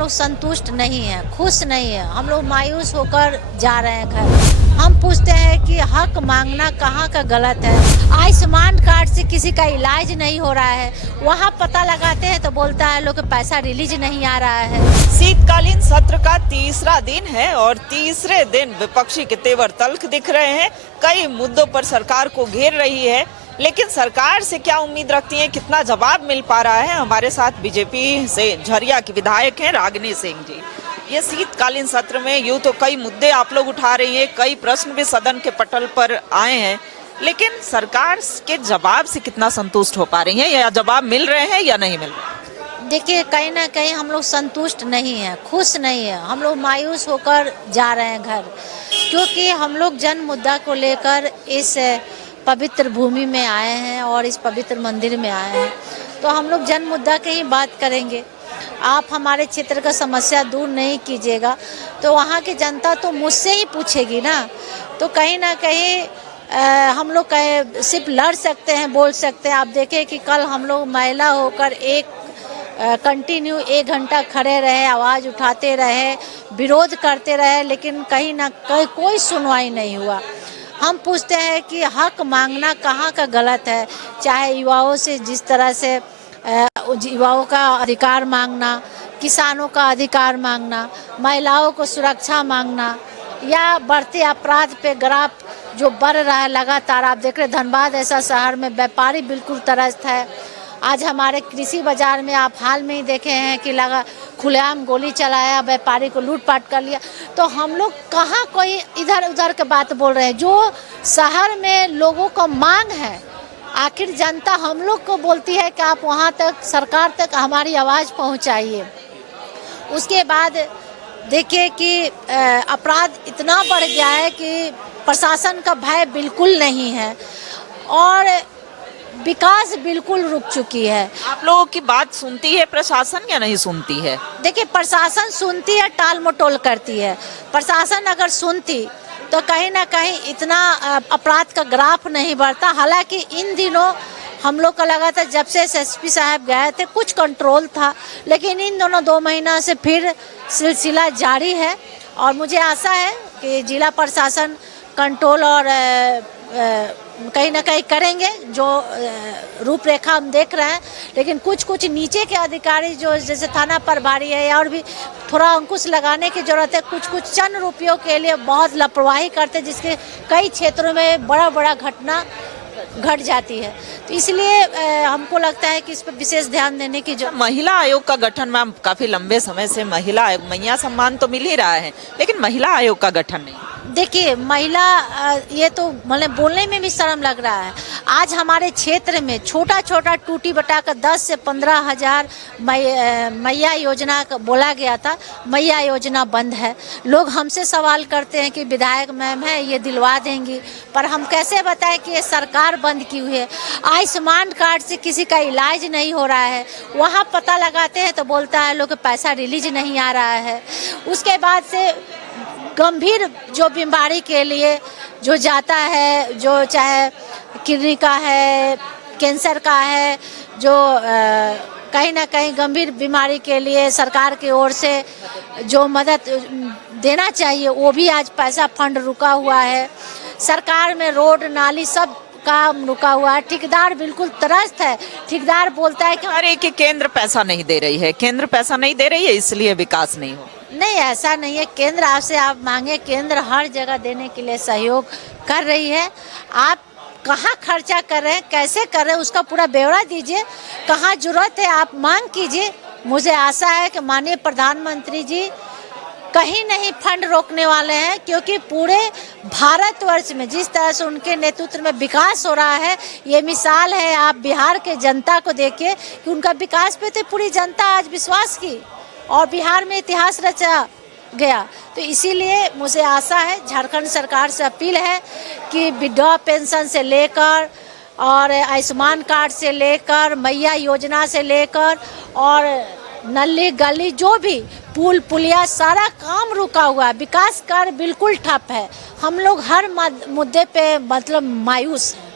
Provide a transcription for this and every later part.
लोग संतुष्ट नहीं हैं, खुश नहीं है। हम लोग मायूस होकर जा रहे हैं घर। हम पूछते हैं कि हक मांगना कहाँ का गलत है। आयुष्मान कार्ड से किसी का इलाज नहीं हो रहा है, वहाँ पता लगाते हैं तो बोलता है लोग पैसा रिलीज नहीं आ रहा है। शीतकालीन सत्र का तीसरा दिन है और तीसरे दिन विपक्षी के तेवर तल्ख दिख रहे हैं। कई मुद्दों पर सरकार को घेर रही है, लेकिन सरकार से क्या उम्मीद रखती है, कितना जवाब मिल पा रहा है। हमारे साथ बीजेपी से झरिया की विधायक हैं रागिनी सिंह जी। ये शीतकालीन सत्र में यूं तो कई मुद्दे आप लोग उठा रही हैं, कई प्रश्न भी सदन के पटल पर आए हैं, लेकिन सरकार के जवाब से कितना संतुष्ट हो पा रही हैं, या जवाब मिल रहे हैं या नहीं मिल रहे? देखिए, कहीं ना कहीं हम लोग संतुष्ट नहीं हैं, खुश नहीं है। हम लोग मायूस होकर जा रहे हैं घर, क्योंकि हम लोग जन मुद्दा को लेकर इस पवित्र भूमि में आए हैं और इस पवित्र मंदिर में आए हैं, तो हम लोग जन मुद्दा की ही बात करेंगे। आप हमारे क्षेत्र का समस्या दूर नहीं कीजिएगा तो वहाँ की जनता तो मुझसे ही पूछेगी ना। तो कहीं ना कहीं हम लोग सिर्फ लड़ सकते हैं, बोल सकते हैं। आप देखें कि कल हम लोग महिला होकर कंटिन्यू 1 घंटा खड़े रहे, आवाज़ उठाते रहे, विरोध करते रहे, लेकिन कहीं ना कहीं कोई सुनवाई नहीं हुआ। हम पूछते हैं कि हक मांगना कहाँ का गलत है। चाहे युवाओं से जिस तरह से युवाओं का अधिकार मांगना, किसानों का अधिकार मांगना, महिलाओं को सुरक्षा मांगना, या बढ़ते अपराध पे ग्राफ जो बढ़ रहा है लगातार। आप देख रहे धनबाद ऐसा शहर में व्यापारी बिल्कुल त्रस्त है। आज हमारे कृषि बाजार में आप हाल में ही देखे हैं कि खुलेआम गोली चलाया, व्यापारी को लूटपाट कर लिया। तो हम लोग कहाँ कोई इधर उधर के बात बोल रहे हैं। जो शहर में लोगों को मांग है, आखिर जनता हम लोग को बोलती है कि आप वहाँ तक, सरकार तक हमारी आवाज़ पहुँचाइए। उसके बाद देखिए कि अपराध इतना बढ़ गया है कि प्रशासन का भय बिल्कुल नहीं है और विकास बिल्कुल रुक चुकी है। आप लोगों की बात सुनती है प्रशासन या नहीं सुनती है? देखिए, प्रशासन सुनती है, टाल मटोल करती है। प्रशासन अगर सुनती तो कहीं ना कहीं इतना अपराध का ग्राफ नहीं बढ़ता। हालांकि इन दिनों हम लोग को लगा था जब से एसएसपी साहब गए थे कुछ कंट्रोल था, लेकिन इन दोनों 2 महीना से फिर सिलसिला जारी है और मुझे आशा है कि जिला प्रशासन कंट्रोल और कहीं ना कहीं करेंगे। जो रूपरेखा हम देख रहे हैं, लेकिन कुछ नीचे के अधिकारी जो जैसे थाना प्रभारी है और भी थोड़ा अंकुश लगाने की जरूरत है। कुछ चंद रुपयों के लिए बहुत लापरवाही करते, जिसके कई क्षेत्रों में बड़ा घटना घट जाती है। तो इसलिए हमको लगता है कि इस पर विशेष ध्यान देने की जरूरत। महिला आयोग का गठन में काफी लंबे समय से महिला आयोग, मैया सम्मान तो मिल ही रहा है, लेकिन महिला आयोग का गठन नहीं। देखिए, महिला ये तो मतलब बोलने में भी शर्म लग रहा है। आज हमारे क्षेत्र में छोटा टूटी बटा का 10 से 15 हजार मैया योजना का बोला गया था। मैया योजना बंद है। लोग हमसे सवाल करते हैं कि विधायक मैम है, ये दिलवा देंगी, पर हम कैसे बताएं कि ये सरकार बंद की हुई है। आयुष्मान कार्ड से किसी का इलाज नहीं हो रहा है, वहाँ पता लगाते हैं तो बोलता है लोग पैसा रिलीज नहीं आ रहा है। उसके बाद से गंभीर जो बीमारी के लिए जो जाता है, जो चाहे किडनी का है, कैंसर का है, जो कहीं ना कहीं गंभीर बीमारी के लिए सरकार की ओर से जो मदद देना चाहिए, वो भी आज पैसा फंड रुका हुआ है। सरकार में रोड नाली सब काम रुका हुआ है। ठेकेदार बिल्कुल त्रस्त है। ठेकेदार बोलता है कि अरे कि केंद्र पैसा नहीं दे रही है, केंद्र पैसा नहीं दे रही है इसलिए विकास नहीं हो। नहीं, ऐसा नहीं है। केंद्र आपसे आप मांगे, केंद्र हर जगह देने के लिए सहयोग कर रही है। आप कहाँ खर्चा कर रहे हैं, कैसे कर रहे हैं, उसका पूरा ब्यौरा दीजिए। कहाँ जरूरत है आप मांग कीजिए। मुझे आशा है कि माननीय प्रधानमंत्री जी कहीं नहीं फंड रोकने वाले हैं, क्योंकि पूरे भारतवर्ष में जिस तरह से उनके नेतृत्व में विकास हो रहा है, ये मिसाल है। आप बिहार के जनता को देखिए कि उनका विकास पे तो पूरी जनता आज विश्वास की और बिहार में इतिहास रचा गया। तो इसीलिए मुझे आशा है, झारखंड सरकार से अपील है कि विधवा पेंशन से लेकर और आयुष्मान कार्ड से लेकर, मैया योजना से लेकर और नली गली जो भी पुल पुलिया सारा काम रुका हुआ है। विकास कार्य बिल्कुल ठप है। हम लोग हर मुद्दे पे मतलब मायूस हैं।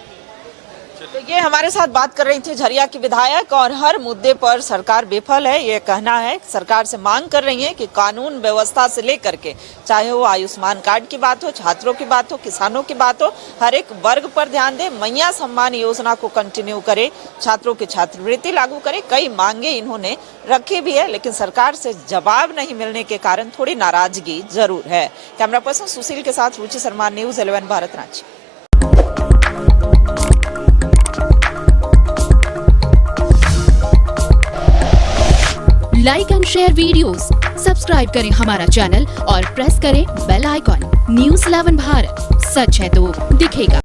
तो ये हमारे साथ बात कर रही थी झरिया की विधायक, और हर मुद्दे पर सरकार बेफल है ये कहना है। सरकार से मांग कर रही है कि कानून व्यवस्था से लेकर के, चाहे वो आयुष्मान कार्ड की बात हो, छात्रों की बात हो, किसानों की बात हो, हर एक वर्ग पर ध्यान दे। मैया सम्मान योजना को कंटिन्यू करे, छात्रों की छात्रवृत्ति लागू करे। कई मांगे इन्होंने रखी भी है, लेकिन सरकार से जवाब नहीं मिलने के कारण थोड़ी नाराजगी जरूर है। कैमरा पर्सन सुशील के साथ Ruchi Sharma, news 11 Bharat Ranchi. Like and share videos, subscribe करें हमारा चैनल और प्रेस करें बेल आइकॉन। न्यूज़ 11 भारत, सच है तो दिखेगा।